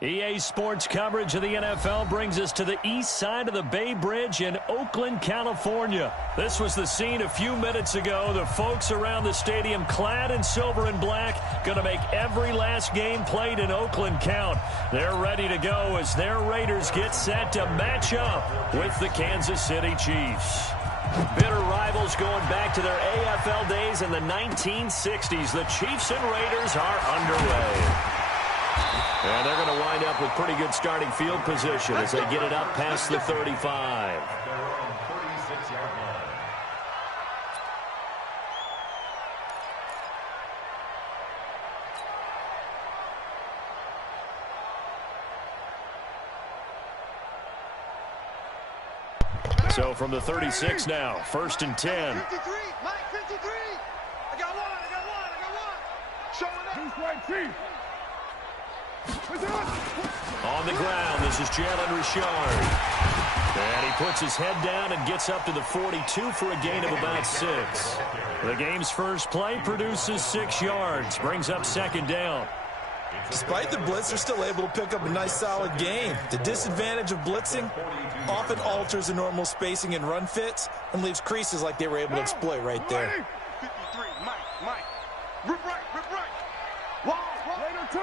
EA Sports coverage of the NFL brings us to the east side of the Bay Bridge in Oakland, California. This was the scene a few minutes ago. The folks around the stadium clad in silver and black going to make every last game played in Oakland count. They're ready to go as their Raiders get set to match up with the Kansas City Chiefs. Bitter rivals going back to their AFL days in the 1960s. The Chiefs and Raiders are underway. And they're going to wind up with pretty good starting field position as they get it up past the 35. So from the 36 now, 1st and 10. 53, Mike, 53. I got one. Showing up. Chief. On the ground, this is Jalen Richard. And he puts his head down and gets up to the 42 for a gain of about 6. The game's first play produces 6 yards, brings up 2nd down. Despite the blitz, they're still able to pick up a nice, solid gain. The disadvantage of blitzing often alters the normal spacing and run fits and leaves creases like they were able to exploit right there. 53, Mike. Rip right. Later 2.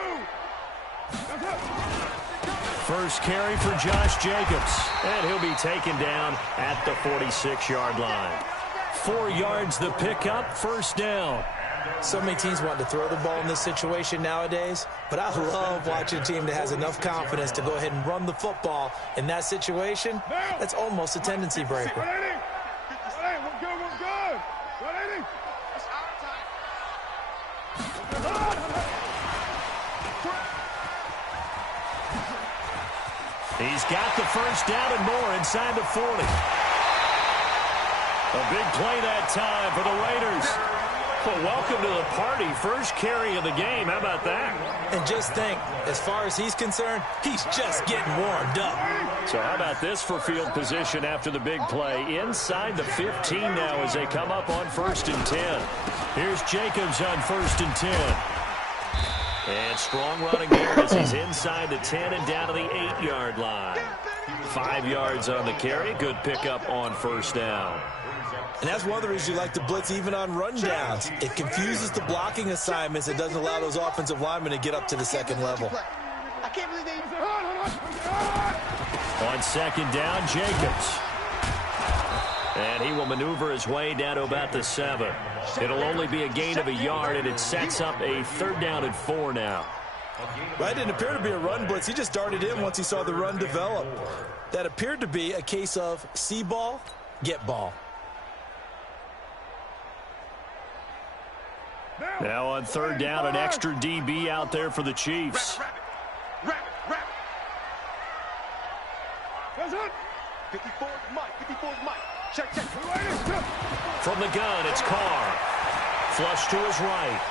First carry for Josh Jacobs, and he'll be taken down at the 46-yard line. 4 yards the pickup, 1st down. So many teams want to throw the ball in this situation nowadays, but I love watching a team that has enough confidence to go ahead and run the football in that situation. That's almost a tendency breaker. We're good. 180. It's our time. He's got the 1st down and more inside the 40. A big play that time for the Raiders. Well, welcome to the party. First carry of the game. How about that? And just think, as far as he's concerned, he's just getting warmed up. So how about this for field position after the big play? Inside the 15 now as they come up on 1st and 10. Here's Jacobs on 1st and 10. And strong running there as he's inside the 10 and down to the 8-yard line. 5 yards on the carry. Good pickup on 1st down. And that's one of the reasons you like to blitz even on rundowns. It confuses the blocking assignments. It doesn't allow those offensive linemen to get up to the 2nd level. I can't believe they... On 2nd down, Jacobs. And he will maneuver his way down to about the 7. It'll only be a gain of a yard, and it sets up a 3rd down and 4 now. That didn't appear to be a run blitz. He just darted in once he saw the run develop. That appeared to be a case of see ball, get ball. Now on 3rd down, an extra DB out there for the Chiefs. Rabbit. 54 Mike. Check. From the gun, it's Carr. Flush to his right.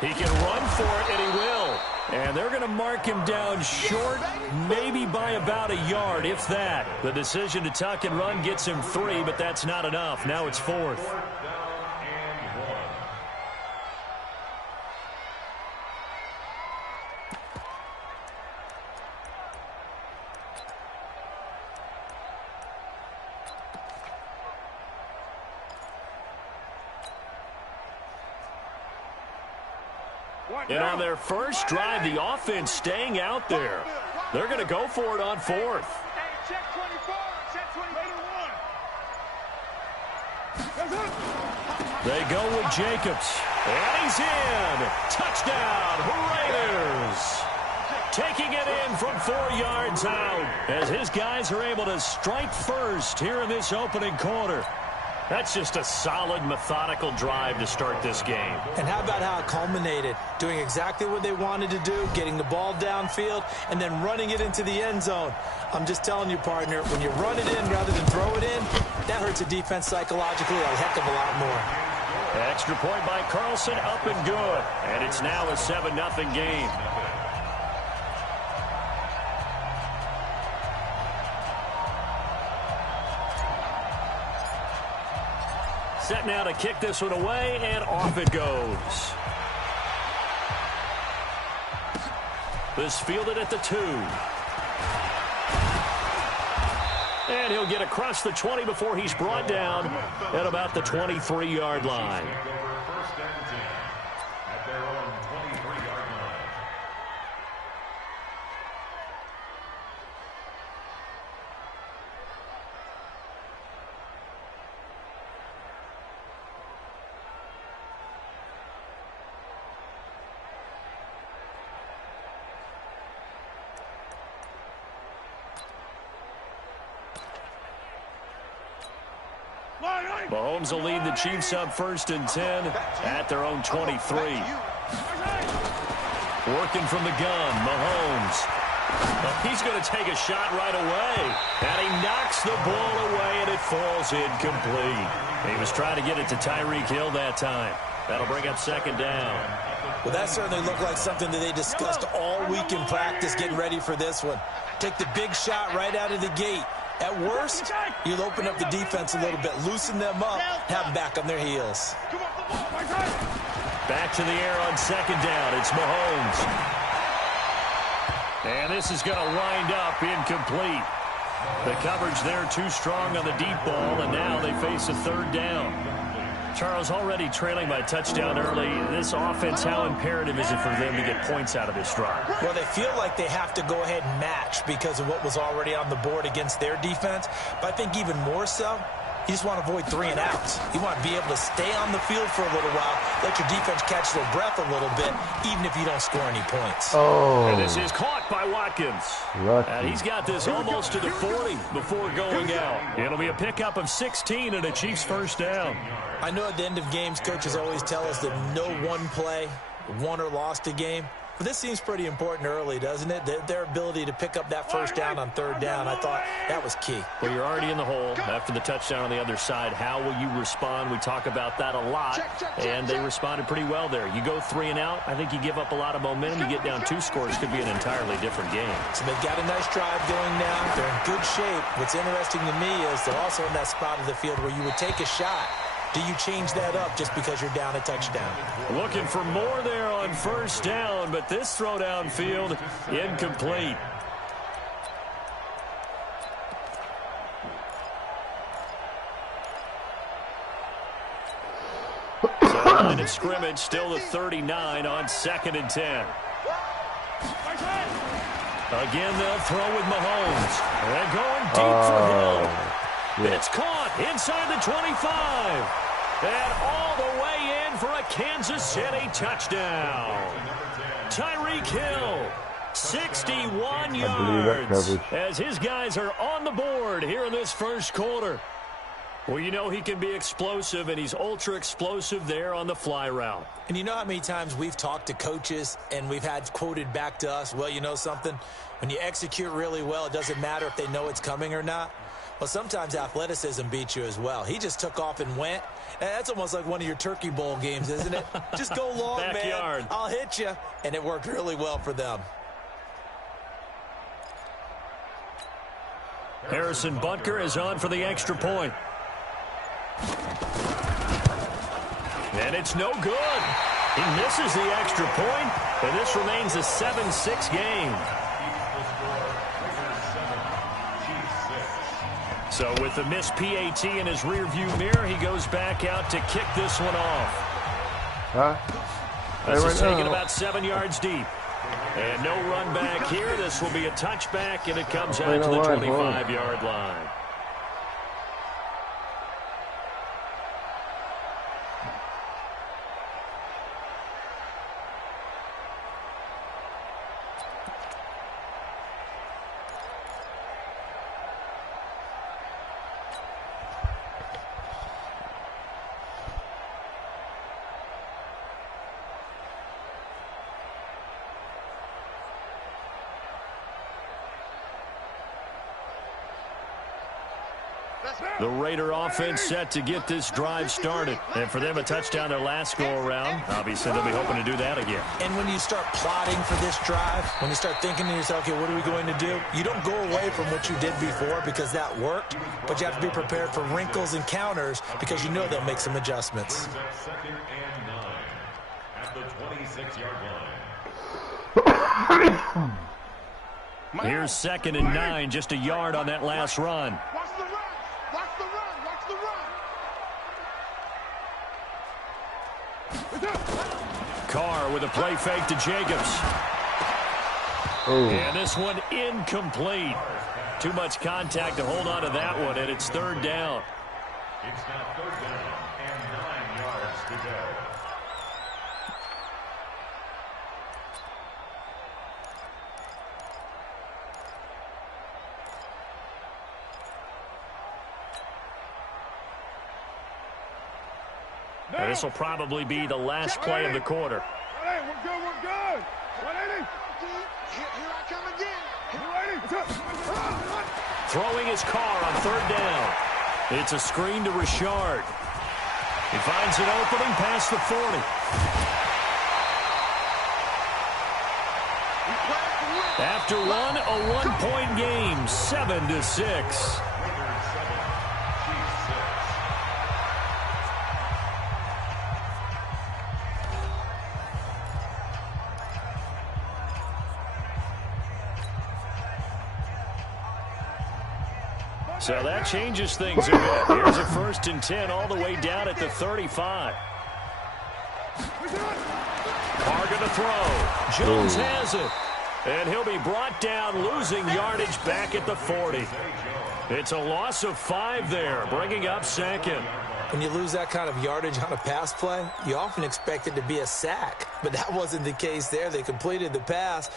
He can run for it, and he will. And they're going to mark him down short, maybe by about a yard, if that. The decision to tuck and run gets him 3, but that's not enough. Now it's 4th. And on their first drive, the offense staying out there. They're going to go for it on 4th. Check 24. Check 21. They go with Jacobs. And he's in. Touchdown, Raiders. Taking it in from 4 yards out as his guys are able to strike first here in this opening quarter. That's just a solid, methodical drive to start this game. And how about how it culminated? Doing exactly what they wanted to do, getting the ball downfield, and then running it into the end zone. I'm just telling you, partner, when you run it in rather than throw it in, that hurts a defense psychologically a heck of a lot more. Extra point by Carlson, up and good. And it's now a 7-0 game. Set now to kick this one away, and off it goes. This fielded at the 2. And he'll get across the 20 before he's brought down at about the 23-yard line. Mahomes will lead the Chiefs up 1st and 10 at their own 23. Working from the gun, Mahomes. Well, he's going to take a shot right away. And he knocks the ball away, and it falls incomplete. He was trying to get it to Tyreek Hill that time. That'll bring up 2nd down. Well, that certainly looked like something that they discussed all week in practice, getting ready for this one. Take the big shot right out of the gate. At worst, you'll open up the defense a little bit, loosen them up, have them back on their heels. Back to the air on 2nd down. It's Mahomes. And this is going to wind up incomplete. The coverage there too strong on the deep ball, and now they face a 3rd down. Charles, already trailing by touchdown early. This offense, how imperative is it for them to get points out of this drive? Well, they feel like they have to go ahead and match because of what was already on the board against their defense. But I think even more so, you just want to avoid 3 and outs. You want to be able to stay on the field for a little while, let your defense catch their breath a little bit, even if you don't score any points. Oh. And this is caught by Watkins. And he's got this almost to the 40 before going out. It'll be a pickup of 16 and a Chiefs 1st down. I know at the end of games, coaches always tell us that no one play won or lost a game. But this seems pretty important early, doesn't it? Their ability to pick up that 1st down on 3rd down, I thought that was key. Well, you're already in the hole after the touchdown on the other side. How will you respond? We talk about that a lot, and they responded pretty well there. You go 3 and out, I think you give up a lot of momentum. You get down 2 scores, could be an entirely different game. So they've got a nice drive going now. They're in good shape. What's interesting to me is they're also in that spot of the field where you would take a shot. Do you change that up just because you're down a touchdown? Looking for more there on 1st down, but this throw downfield incomplete. So line of scrimmage, still the 39 on 2nd and 10. Again, they'll throw with Mahomes. They're going deep for Hill. Yeah. It's caught inside the 25. And all the way in for a Kansas City touchdown. Tyreek Hill, 61 yards, as his guys are on the board here in this 1st quarter. Well, you know he can be explosive, and he's ultra explosive there on the fly route. And you know how many times we've talked to coaches and we've had quoted back to us, well, you know something? When you execute really well, it doesn't matter if they know it's coming or not. Well, sometimes athleticism beats you as well. He just took off and went. That's almost like one of your Turkey Bowl games, isn't it? Just go long, Backyard. man. I'll hit you. And it worked really well for them. Harrison Butker is on for the extra point. And it's no good. He misses the extra point, and this remains a 7-6 game. So with the missed PAT in his rearview mirror, he goes back out to kick this one off. This is taken about 7 yards deep. And no run back here. This will be a touchback, and it comes out to the 25-yard line. The Raider offense set to get this drive started. And for them, a touchdown their last go-around. Obviously, they'll be hoping to do that again. And when you start plotting for this drive, when you start thinking to yourself, okay, what are we going to do? You don't go away from what you did before because that worked, but you have to be prepared for wrinkles and counters because you know they'll make some adjustments. 2nd and 9 at the 26-yard line. Here's 2nd and 9, just a yard on that last run. Watch the run. Watch the run. Watch the run. Carr with a play fake to Jacobs. Oh. And this one incomplete. Too much contact to hold on to that one, and it's 3rd down. It's now 3rd down and 9 yards to go. This will probably be the last play of the quarter. Hey, we're good. 180. Here I come again. 180. Throwing his Carr on 3rd down. It's a screen to Richard. He finds an opening past the 40. After one, a one-point game, 7-6. So that changes things a bit. Here's a 1st and 10 all the way down at the 35. Carr going to throw. Jones has it. And he'll be brought down, losing yardage back at the 40. It's a loss of 5 there, bringing up 2nd. When you lose that kind of yardage on a pass play, you often expect it to be a sack. But that wasn't the case there. They completed the pass.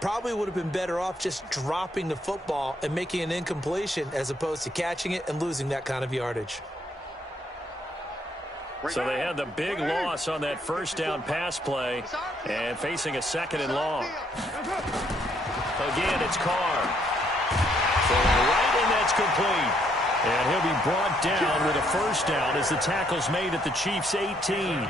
Probably would have been better off just dropping the football and making an incompletion as opposed to catching it and losing that kind of yardage. So they had the big loss on that 1st down pass play and facing a 2nd and long. Again, it's Carr. Throwing right, and that's complete. And he'll be brought down with a 1st down as the tackle's made at the Chiefs' 18.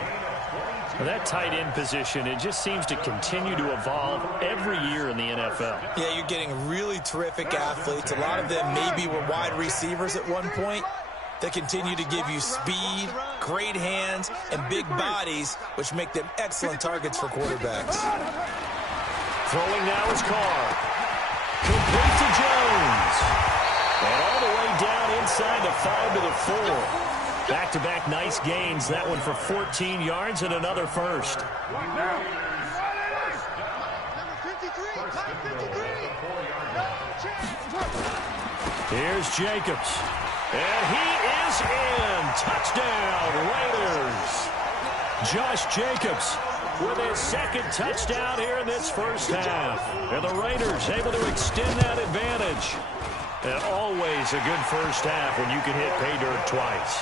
That tight end position, it just seems to continue to evolve every year in the NFL. Yeah, you're getting really terrific athletes. A lot of them maybe were wide receivers at one point. They continue to give you speed, great hands, and big bodies, which make them excellent targets for quarterbacks. Throwing now is Carr. Complete to Jones. And all the way down inside the 5 to the 4. Back-to-back nice gains. That one for 14 yards and another 1st. Here's Jacobs. And he is in. Touchdown, Raiders. Josh Jacobs with his 2nd touchdown here in this 1st half. And the Raiders able to extend that advantage. And always a good 1st half when you can hit pay dirt twice.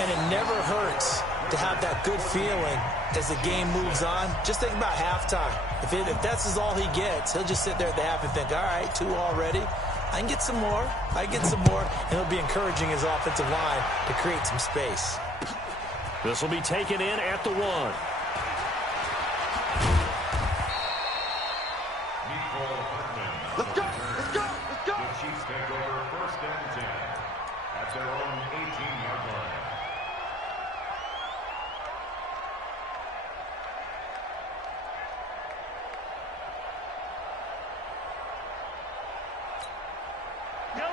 And it never hurts to have that good feeling as the game moves on. Just think about halftime. If that's all he gets, he'll just sit there at the half and think, all right, 2 already. I can get some more. And he'll be encouraging his offensive line to create some space. This will be taken in at the 1. Let's go. The Chiefs take over 1st and 10 at their own 18-yard line.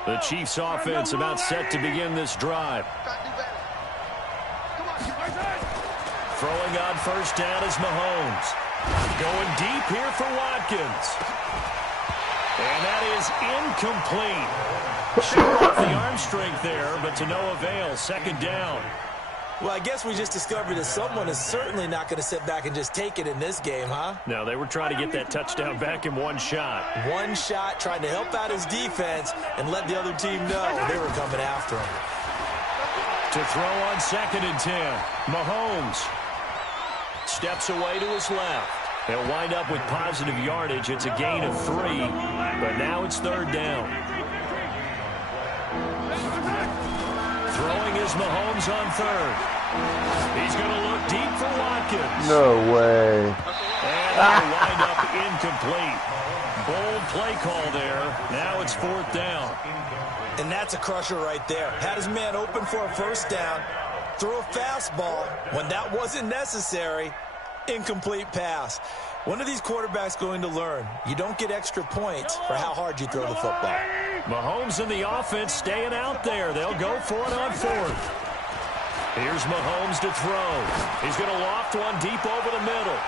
The Chiefs offense about set to begin this drive. Throwing on 1st down is Mahomes. Going deep here for Watkins. And that is incomplete. Showed off the arm strength there, but to no avail. 2nd down. Well, I guess we just discovered that someone is certainly not going to sit back and just take it in this game, huh? No, they were trying to get that touchdown back in one shot. One shot, trying to help out his defense and let the other team know they were coming after him. To throw on 2nd and 10. Mahomes steps away to his left. They'll wind up with positive yardage. It's a gain of 3, but now it's 3rd down. Throwing is Mahomes on 3rd. He's going to look deep for Watkins. No way. And they'll wind up incomplete. Bold play call there. Now it's 4th down. And that's a crusher right there. Had his man open for a 1st down. Threw a fastball when that wasn't necessary. Incomplete pass. One of these quarterbacks going to learn, you don't get extra points for how hard you throw the football. Mahomes and the offense staying out there. They'll go for it on fourth. Here's Mahomes to throw. He's going to loft one deep over the middle.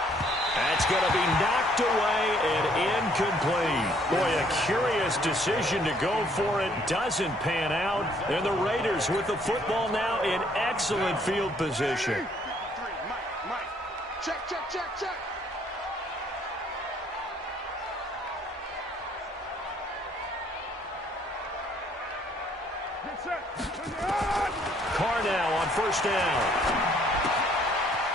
That's going to be knocked away and incomplete. Boy, a curious decision to go for it. Doesn't pan out. And the Raiders with the football now in excellent field position. Mike. Check. Carr now on first down.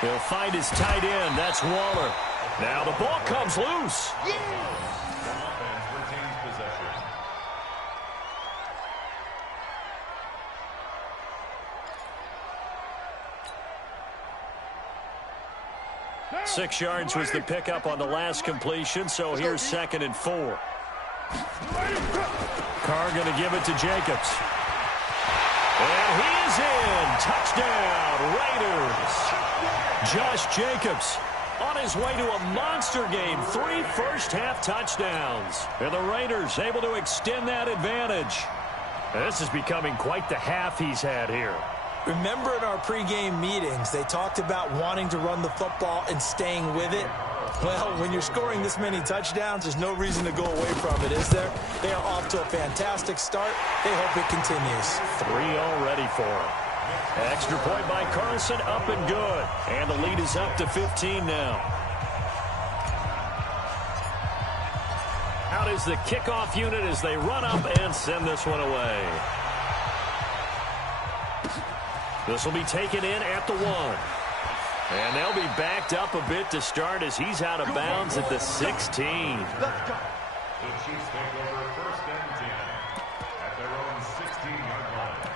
He'll find his tight end. That's Waller. Now the ball comes loose. Offense retains possession. 6 yards was the pickup on the last completion, so here's 2nd and 4. Carr going to give it to Jacobs. And he is in. Touchdown, Raiders. Josh Jacobs on his way to a monster game. 3 first-half touchdowns. And the Raiders able to extend that advantage. This is becoming quite the half he's had here. Remember in our pregame meetings, they talked about wanting to run the football and staying with it? Well, when you're scoring this many touchdowns, there's no reason to go away from it, is there? They are off to a fantastic start. They hope it continues. 3 already for him. Extra point by Carlson, up and good. And the lead is up to 15 now. Out is the kickoff unit as they run up and send this one away. This will be taken in at the 1. And they'll be backed up a bit to start as he's out of bounds at the 16. The Chiefs take over 1st and 10 at their own 16-yard line.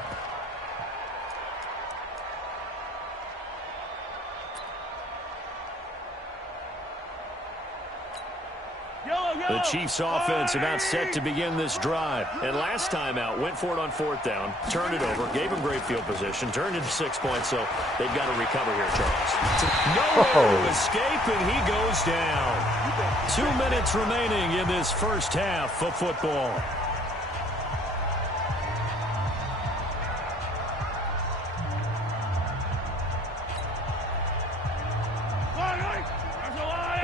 The Chiefs offense about set to begin this drive. And last time out, went for it on 4th down, turned it over, gave him great field position, turned into 6 points, so they've got to recover here, Charles. Nowhere to escape, and he goes down. 2 minutes remaining in this first half of football.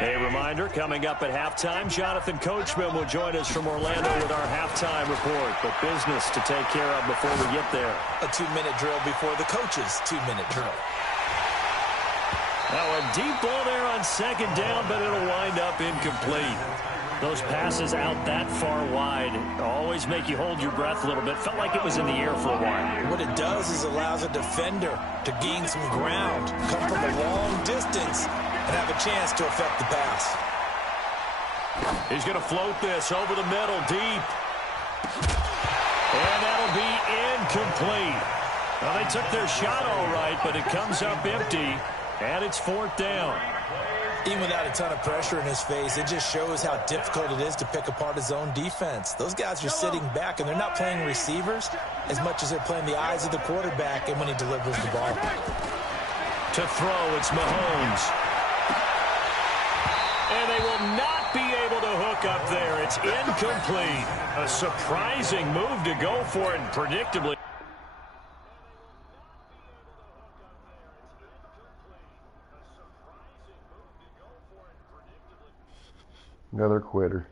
A reminder, coming up at halftime, Jonathan Coachman will join us from Orlando with our halftime report. But business to take care of before we get there. A 2-minute drill before the coach's 2-minute drill. Now a deep ball there on 2nd down, but it'll wind up incomplete. Those passes out that far wide always make you hold your breath a little bit. Felt like it was in the air for a while. What it does is allows a defender to gain some ground, come from a long distance, and have a chance to affect the pass. He's going to float this over the middle, deep. And that'll be incomplete. Well, they took their shot all right, but it comes up empty, and it's 4th down. Even without a ton of pressure in his face, it just shows how difficult it is to pick apart his own defense. Those guys are sitting back, and they're not playing receivers as much as they're playing the eyes of the quarterback and when he delivers the ball. To throw, it's Mahomes. And they will not be able to hook up there. It's incomplete. A surprising move to go for it, and predictably. Another quitter.